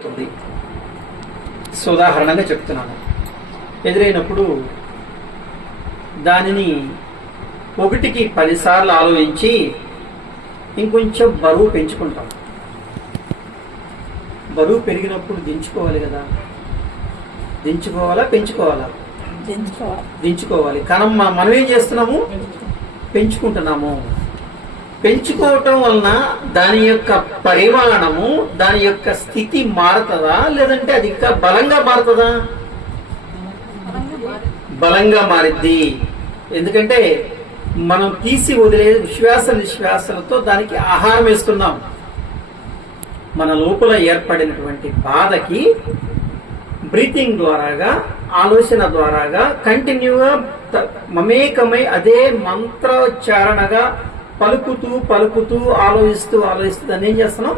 ఎదురవుతుంది. ఉదాహరణగా చెప్తున్నాను. ఎదురైనప్పుడు దానిని 1కి 10 సార్లు ఆలోచించి ఇంకొంచెం బరువు పెంచుకుంటాం. బరువు పెరిగినప్పుడు దించుకోవాలి కదా. దించుకోవాలా పెంచుకోవాలా? దించుకోవాలి. కానీ మనం ఏం చేస్తున్నాము? పెంచుకుంటున్నాము. పెంచుకోవటం వలన దాని యొక్క పరిమాణము, దాని యొక్క స్థితి మారుతుందా, లేదంటే అది ఇంకా బలంగా మారుతుందా? బలంగా మారిద్ది. ఎందుకంటే మనం తీసి వదిలే శ్వాస నిశ్వాసలతో దానికి ఆహారం వేస్తున్నాం. మన లోపల ఏర్పడినటువంటి బాధకి బ్రీతింగ్ ద్వారాగా, ఆలోచన ద్వారాగా కంటిన్యూగా మమేకమై అదే మంత్రోచ్చారణగా పలుకుతూ పలుకుతూ ఆలోచిస్తూ దాన్ని ఏం చేస్తున్నాం?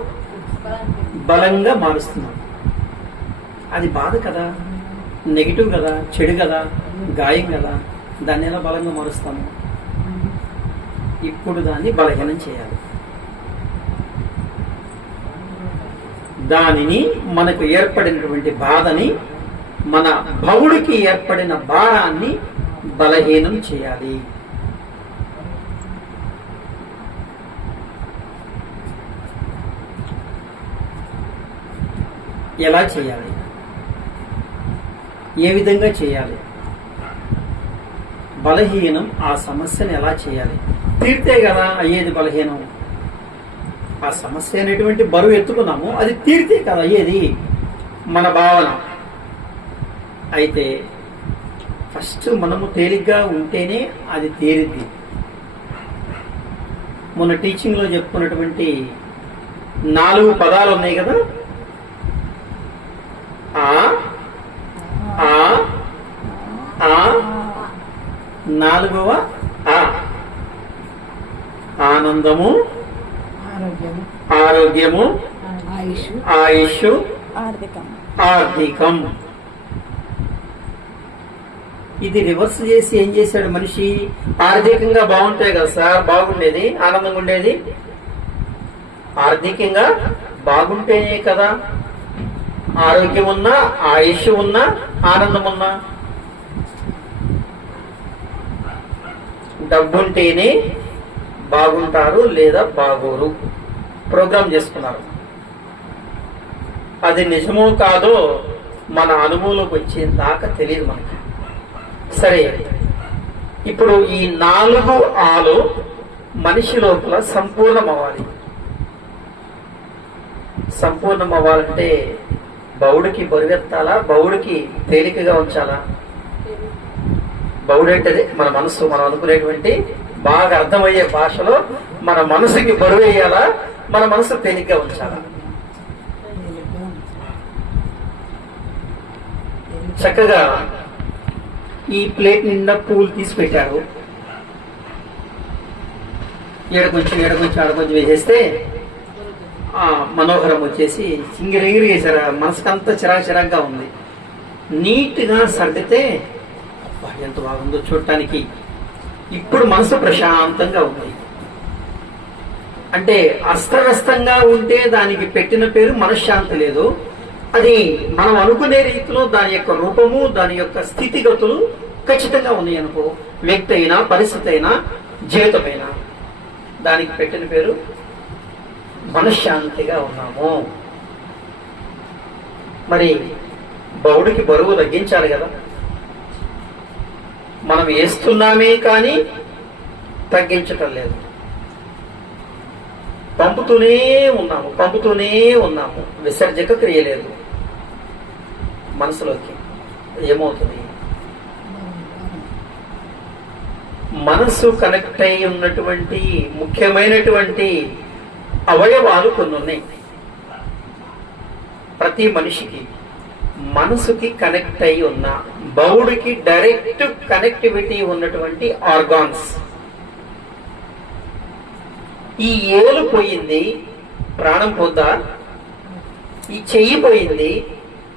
బలంగా మారుస్తున్నాం. అది బాధ కదా, నెగిటివ్ కదా, చెడు కదా, గాయం కదా. దాన్ని ఎలా బలంగా మారుస్తాము? ఇప్పుడు దాన్ని బలహీనం చేయాలి. దానిని మనకు ఏర్పడినటువంటి బాధని, మన భవుడికి ఏర్పడిన భారాన్ని బలహీనం చేయాలి. ఎలా చేయాలి? ఏ విధంగా చేయాలి? బలహీనం ఆ సమస్యను ఎలా చేయాలి? తీర్తే కదా అయ్యేది బలహీనం. ఆ సమస్య అనేటువంటి బరువు ఎత్తుకున్నాము, అది తీరితే కదా అయ్యేది మన భావన. అయితే ఫస్ట్ మనము తేలిగ్గా ఉంటేనే అది తీరిద్ది. మొన్న టీచింగ్లో చెప్పుకున్నటువంటి 4 పదాలు ఉన్నాయి కదా. నాలుగవ ఆ. ఆనందము, ఆరోగ్యము, ఆయుష్, ఆర్థికం. ఇది రివర్స్ చేసి ఏం చేశాడు మనిషి? ఆర్థికంగా బాగుంటాయి కదా సార్ బాగుండేది, ఆనందంగా ఉండేది. ఆర్థికంగా బాగుంటేనే కదా ఆరోగ్యం ఉన్నా, ఆయుష్ ఉన్నా, ఆనందం ఉన్నా. డబ్బుంటేనే బాగుంటారు లేదా బాగోరు. ప్రోగ్రామ్ చేసుకున్నారు. అది నిజమో కాదో మన అనుభవంలోకి వచ్చేదాకా తెలియదు మనకి. సరే, ఇప్పుడు ఈ 4 ఆలు మనిషి లోపల సంపూర్ణం అవ్వాలి. సంపూర్ణం అవ్వాలంటే బౌడికి బరువెత్తాలా, బౌడికి తేలికగా ఉంచాలా? బౌడంటే మన మనసు, మనం అనుకునేటువంటి బాగా అర్థమయ్యే భాషలో మన మనసుకి బరువు వేయాలా, మన మనసు తేలిగ్గా ఉంచాలా? చక్కగా ఈ ప్లేట్ నిండా పువ్వులు తీసి పెట్టారు. ఏడకొంచెం ఆడకొంచెం వేసేస్తే మనోహరం వచ్చేసి సింగిరెగిరి వేసారు. మనసుకంతా చిరాకుగా ఉంది. నీట్గా సర్దితే ఎంత బాగుందో చూడటానికి. ఇప్పుడు మనసు ప్రశాంతంగా ఉంది. అంటే అస్తవ్యస్తంగా ఉంటే దానికి పెట్టిన పేరు మనశ్శాంతి లేదు. అది మనం అనుకునే రీతిలో దాని యొక్క రూపము, దాని యొక్క స్థితిగతులు ఖచ్చితంగా ఉన్నాయి అనుకో. వ్యక్తి అయినా, పరిస్థితి అయినా, జీవితమైనా, దానికి పెట్టిన పేరు మనశ్శాంతిగా ఉన్నాము. మరి బౌడికి బరువు తగ్గించాలి కదా. మనం వేస్తున్నామే కానీ తగ్గించటం లేదు. పంపుతూనే ఉన్నాము. విసర్జక క్రియ లేదు మనసులోకి. ఏమవుతుంది? మనసు కనెక్ట్ అయి ఉన్నటువంటి ముఖ్యమైనటువంటి అవయవాలు కొన్ని ఉన్నాయి ప్రతి మనిషికి. మనసుకి కనెక్ట్ అయి ఉన్న, బౌడికి డైరెక్ట్ కనెక్టివిటీ ఉన్నటువంటి ఆర్గాన్స్. ఈ ఏలు పోయింది, ప్రాణం పోద్దా? ఈ చెయ్యి పోయింది,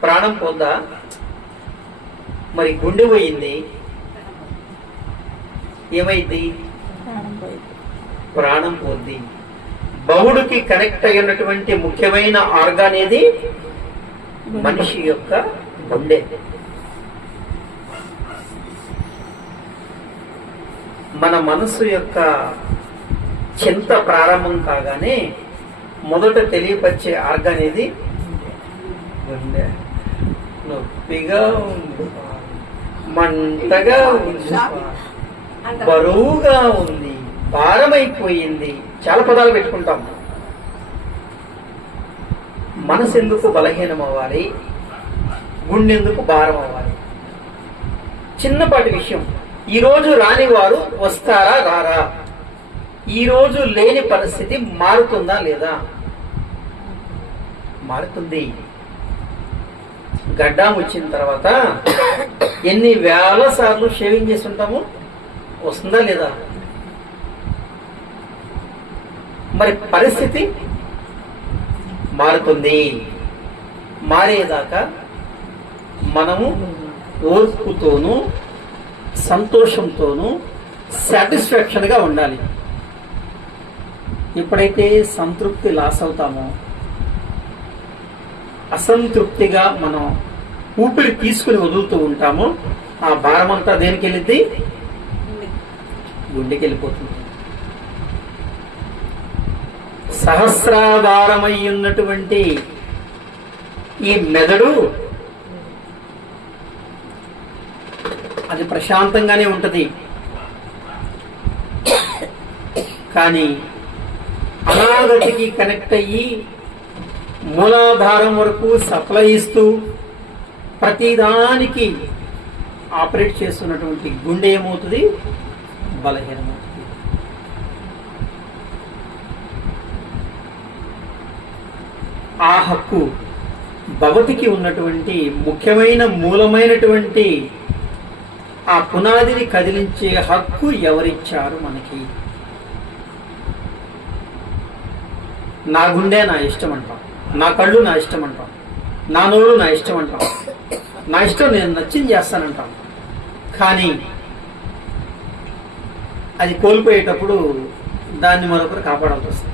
ప్రాణం పోద్దా? మరి గుండె పోయింది, ఏమైంది? ప్రాణం పోద్ది. బౌడుకి కనెక్ట్ అయినటువంటి ముఖ్యమైన ఆర్గాన్ ఏది? మనిషి యొక్క గుండె. మన మనసు యొక్క చింత ప్రారంభం కాగానే మొదట తెలియపరిచే ఆర్గాన్ ఏది? గుండె. నొప్పిగా ఉంది, మంటగా ఉంది, బరువుగా ఉంది, భారమైపోయింది, చాలా పదాలు పెట్టుకుంటాం. మనసు ఎందుకు బలహీనం అవ్వాలి? గుండెందుకు భారం అవ్వాలి? చిన్నపాటి విషయం. ఈరోజు రాని వారు వస్తారా రారా? ఈరోజు లేని పరిస్థితి మారుతుందా లేదా? మారుతుంది. గడ్డం వచ్చిన తర్వాత ఎన్ని వేల సార్లు షేవింగ్ చేసి ఉంటాము, వస్తుందా లేదా? మరి పరిస్థితి మారుతుంది. మారేదాకా మనము ఓర్పుతోనూ సంతోషంతోనూ సాటిస్ఫాక్షన్గా ఉండాలి. ఎప్పుడైతే సంతృప్తి లాస్ అవుతామో, అసంతృప్తిగా మనం ఊపిరి తీసుకుని వదులుతూ ఉంటామో, ఆ భారం అంతా దేనికి వెళ్ళిద్ది? గుండెకి వెళ్ళిపోతుంది. సహస్రాధారమై ఉన్నటువంటి ఈ మెదడు అది ప్రశాంతంగానే ఉంటది. కానీ అనాగతికి కనెక్ట్ అయ్యి మూలాధారం వరకు సప్లై ఇస్తూ ప్రతిదానికి ఆపరేట్ చేస్తున్నటువంటి గుండె ఏమవుతుంది? బలహీనమవుతుంది. ఆ హక్కు భవతికి ఉన్నటువంటి ముఖ్యమైన మూలమైనటువంటి ఆ పునాదిని కదిలించే హక్కు ఎవరిచ్చారు మనకి? నా గుండె నా ఇష్టం అంటాం, నా కళ్ళు నా ఇష్టం అంటాం, నా నోరు నా ఇష్టం అంటాం, నా ఇష్టం నేను నచ్చింది చేస్తానంటాం. కానీ అది కోల్పోయేటప్పుడు దాన్ని మరొకరు కాపాడాల్సి వస్తుంది.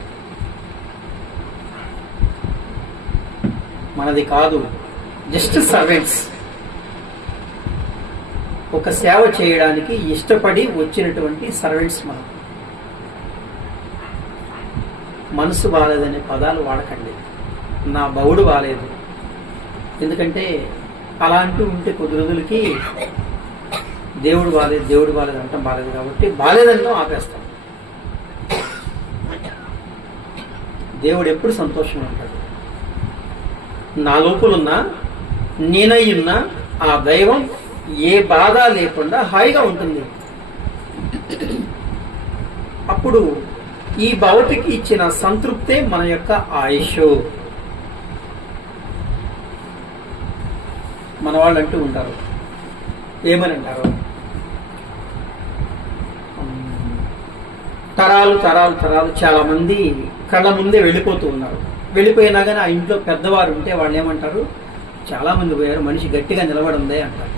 మనది కాదు, జస్ట్ సర్వెంట్స్. ఒక సేవ చేయడానికి ఇష్టపడి వచ్చినటువంటి సర్వెంట్స్ మనం. మనసు బాలేదనే పదాలు వాడకండి. నా బౌడు బాలేదు, ఎందుకంటే అలా అంటూ ఉంటే కొద్ది రోజులకి దేవుడు బాలేదు దేవుడు బాలేదు అంటాం బాలేదు, కాబట్టి బాలేదనడం ఆపేస్తాం. దేవుడు ఎప్పుడు సంతోషంగా ఉంటాడు. నా లోపలున్నా నేనయ్యున్నా ఆ దైవం ఏ బాధ లేకుండా హాయిగా ఉంటుంది. అప్పుడు ఈ భౌతికి ఇచ్చిన సంతృప్తే మన యొక్క ఆయుష్. మన వాళ్ళు అంటూ ఉంటారు, ఏమని అంటారు? తరాలు తరాలు తరాలు చాలా మంది కళ్ళ ముందే వెళ్ళిపోతూ ఉన్నారు. వెళ్ళిపోయినా కానీ ఆ ఇంట్లో పెద్దవారు ఉంటే వాళ్ళు ఏమంటారు? చాలా మంది పోయారు, మనిషి గట్టిగా నిలబడిందే అంటారు.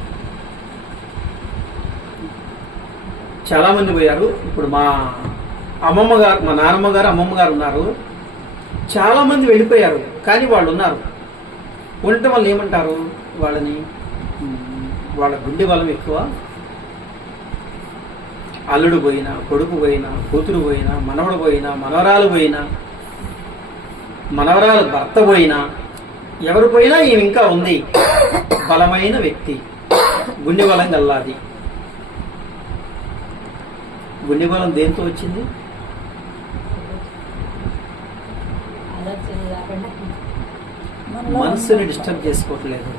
చాలా మంది పోయారు. ఇప్పుడు మా అమ్మమ్మ గారు, మా నాన్నమ్మ గారు, అమ్మమ్మ గారు ఉన్నారు. చాలా మంది వెళ్ళిపోయారు, కానీ వాళ్ళు ఉన్నారు. ఉండటం వల్ల ఏమంటారు వాళ్ళని? వాళ్ళ గుండె బలం ఎక్కువ. అల్లుడు పోయినా, కొడుకు పోయినా, కూతురు పోయినా, మనవడు పోయినా, మనవరాలు పోయినా, మనవరాలు భర్త పోయినా, ఎవరు పోయినా ఈమె ఇంకా ఉంది. బలమైన వ్యక్తి, గుండె బలం గల్లాది. గుండె బలం దేంతో వచ్చింది? మనసుని డిస్టర్బ్ చేసుకోవట్లేదు.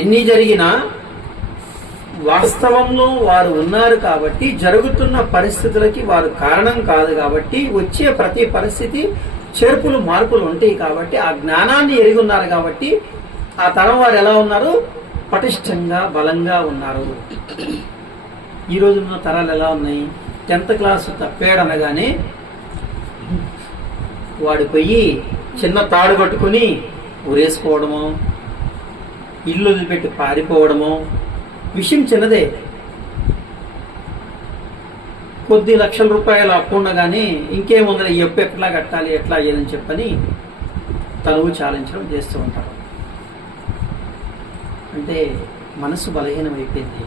ఎన్ని జరిగినా వాస్తవంలో వారు ఉన్నారు కాబట్టి, జరుగుతున్న పరిస్థితులకి వారు కారణం కాదు కాబట్టి, వచ్చే ప్రతి పరిస్థితి చేర్పులు మార్పులు ఉంటాయి కాబట్టి, ఆ జ్ఞానాన్ని ఎరిగి ఉన్నారు కాబట్టి ఆ తరం వారు ఎలా ఉన్నారు? పటిష్టంగా బలంగా ఉన్నారు. ఈ రోజున్న తరాలు ఎలా ఉన్నాయి? 10th క్లాసు తప్పాడనగానే వాడు పోయి చిన్న తాడు పట్టుకుని ఊరేసుకోవడము, ఇల్లు వదిలిపెట్టి పారిపోవడము. విషయం చిన్నదే, కొద్ది లక్షల రూపాయలు అప్పు ఉండగానే ఇంకేముందని ఈ అప్పు ఎట్లా కట్టాలి, ఎట్లా అయ్యేదని చెప్పని తనువు చాలించడం చేస్తూ ఉంటారు. అంటే మనసు బలహీనమైపోయింది,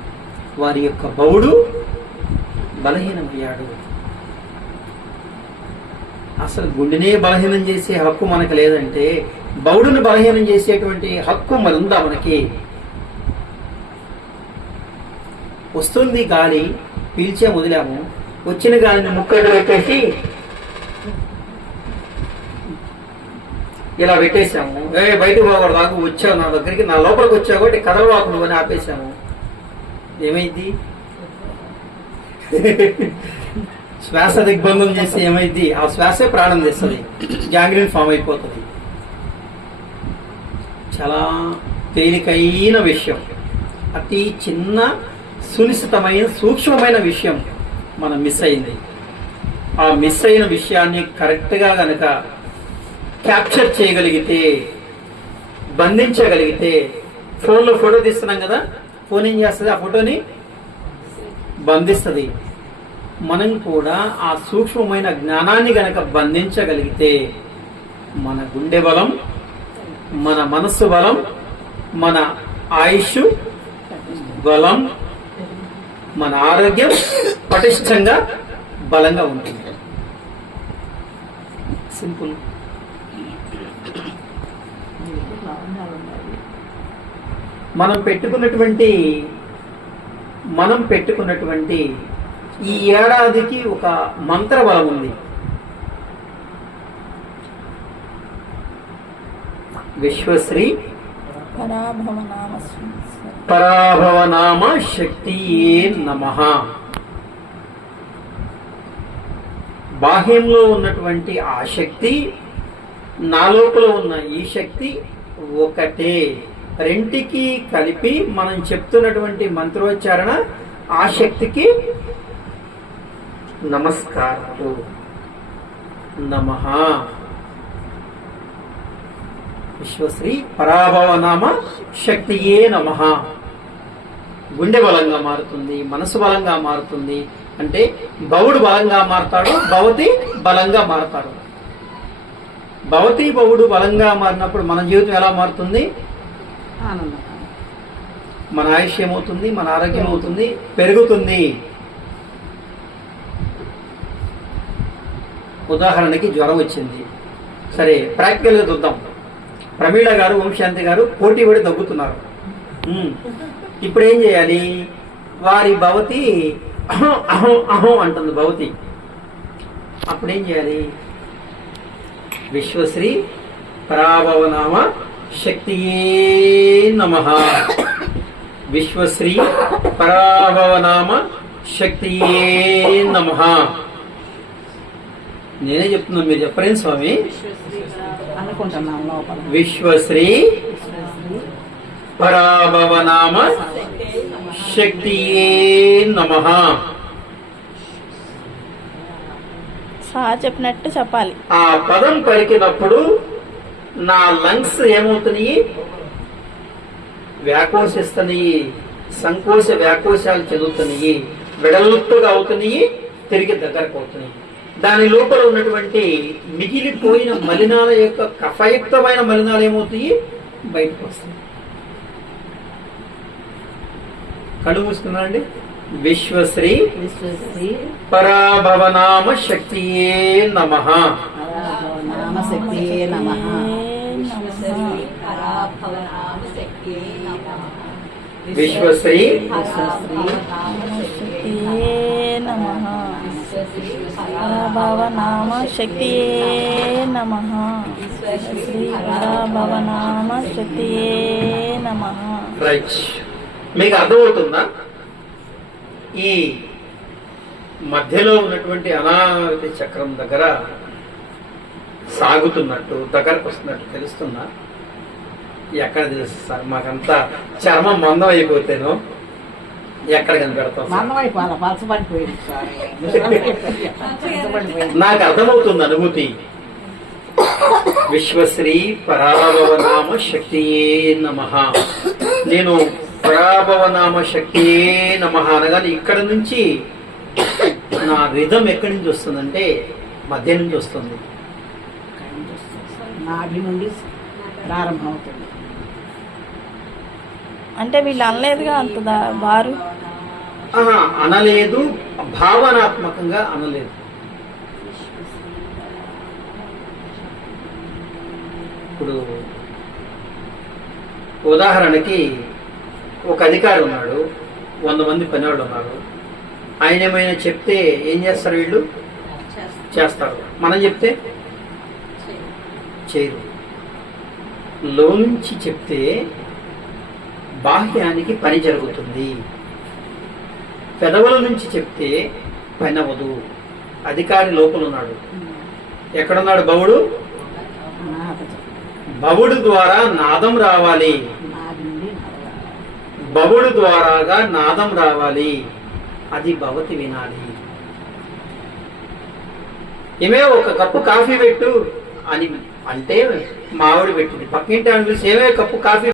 వారి యొక్క బౌడు బలహీనమయ్యాడు. అసలు గుండెనే బలహీనం చేసే హక్కు మనకు లేదంటే బౌడును బలహీనం చేసేటువంటి హక్కు మరి ఉందా మనకి? వస్తుంది గాలి, పీల్చే వదిలాము, వచ్చిన గాలిని ముక్కలు పెట్టేసి ఇలా పెట్టేశాము. బయటకు పోకూడదు, దాకా వచ్చావు నా దగ్గరికి, నా లోపలికి వచ్చావు కాబట్టి కదలవాకు నువ్వు అని ఆపేశాము. ఏమైంది? శ్వాస దిగ్బంధం చేస్తే ఏమైంది? ఆ శ్వాసే ప్రాణం తెస్తుంది, గ్యాంగ్రీన్ ఫామ్ అయిపోతుంది. చాలా తేలికైన విషయం, అతి చిన్న సునిశ్చితమైన సూక్ష్మమైన విషయం మనం మిస్ అయింది. ఆ మిస్ అయిన విషయాన్ని కరెక్ట్గా గనక క్యాప్చర్ చేయగలిగితే, బంధించగలిగితే, ఫోన్లో ఫోటో తీస్తున్నాం కదా, ఫోన్ ఏం చేస్తుంది? ఆ ఫోటోని బంధిస్తుంది. మనం కూడా ఆ సూక్ష్మమైన జ్ఞానాన్ని గనక బంధించగలిగితే మన గుండె బలం, మన మనస్సు బలం, మన ఆయుష్ బలం, మన ఆరోగ్యం పటిష్టంగా బలంగా ఉంటుంది. సింపుల్. మనం పెట్టుకున్నటువంటి ఈ ఏడాదికి ఒక మంత్ర బలం ఉంది. విశ్వశ్రీ పరాభవనామ శక్తియే నమః. బాహ్యంలో ఉన్నటువంటి ఆ శక్తి, నా లోపల ఉన్న ఈ శక్తి ఒకటే. రెంటికి కలిపి మనం చెప్తున్నటువంటి మంత్రోచ్చారణ ఆ శక్తికి నమస్కారాలు. నమః. విశ్వశ్రీ పరాభవనామ శక్తియే నమః. గుండె బలంగా మారుతుంది, మనసు బలంగా మారుతుంది. అంటే భవుడు బలంగా మారతాడు, భవతి బలంగా మారతాడు. భవతి భవుడు బలంగా మారినప్పుడు మన జీవితం ఎలా మారుతుంది? మన ఆయుష్ ఏమవుతుంది? మన ఆరోగ్యం అవుతుంది, పెరుగుతుంది. ఉదాహరణకి జ్వరం వచ్చింది, సరే ప్రాక్టికల్గా చూద్దాం. ప్రమీళ గారు, ఓంశాంతి గారు పోటీ పడి తగ్గుతున్నారు. ఇప్పుడు ఏం చేయాలి? వారి భవతి అహం అహం అహం అంటుంది భవతి. అప్పుడు ఏం చేయాలి? విశ్వశ్రీ పరాభవనామ శక్తియే నమః. విశ్వశ్రీ పరాభవనామ శక్తియే నమః. నేనే చెప్తున్నాను, మీరు చెప్పరేం స్వామి? విశ్వశ్రీ పరాభవనామ శక్తియే నమః. చెప్పినట్టు చెప్పాలి. ఆ పదం పలికినప్పుడు నా లంగ్స్ ఏమవుతున్నాయి? వ్యాకోశిస్తున్నాయి, సంకోశ వ్యాకోశాలు చెందుతున్నాయి, వెడల్పుగా అవుతున్నాయి, తిరిగి దగ్గరకు అవుతున్నాయి. దాని లోపల ఉన్నటువంటి మిగిలిపోయిన మలినాల యొక్క కఫయుక్తమైన మలినాలు ఏమవుతాయి? బయటకు వస్తాయి. కళ్ళు మూసుకున్నారండి. విశ్వశ్రీ పరాభవనామ శక్తియే నమః. విశ్వశ్రీ పరాభవనామ శక్తియే నమః. శ్రీ పరాభవనామ శక్తియే నమః. రైట్. మీకు అర్థమవుతుందా? ఈ మధ్యలో ఉన్నటువంటి అనాహతి చక్రం దగ్గర సాగుతున్నట్టు, దగ్గరకు వస్తున్నట్టు తెలుస్తుందా? ఎక్కడ తెలుసు సార్? మాకంతా చర్మం మందం అయిపోతేనో ఎక్కడ కనిపెడతాం? నాకు అర్థమవుతుంది అనుభూతి. విశ్వశ్రీ పరాభవనామ శక్తియే నమః. నేను పరాభవనామ శక్తియే నమః అనగానే ఇక్కడ నుంచి నా రిధం ఎక్కడి నుంచి వస్తుందంటే మధ్య నుంచి వస్తుంది. నాభి నుండి ప్రారంభమవుతుంది. అంటే వీళ్ళు అనలేదుగా అంత బారు. అనలేదు, భావనాత్మకంగా అనలేదు. ఇప్పుడు ఉదాహరణకి ఒక అధికారి ఉన్నాడు, 100 మంది పనివాళ్ళు ఉన్నారు. ఆయన ఏమైనా చెప్తే ఏం చేస్తారు? వీళ్ళు చేస్తారు. మనం చెప్తే చేయరు. లోనుంచి చెప్తే బాహ్యానికి పని జరుగుతుంది, పెదవుల నుంచి చెప్తే పని అవ్వదు. అధికారి లోపల ఉన్నాడు. ఎక్కడున్నాడు? భవుడు. భవుడు ద్వారా నాదం రావాలి, భవుడు ద్వారాగా నాదం రావాలి. అది భవతి వినాలి. ఏమే ఒక కప్పు కాఫీ పెట్టు అని అంటే మావిడి పెట్టింది. పక్కింటి ఆమె పిలిచి ఏమే కప్పు కాఫీ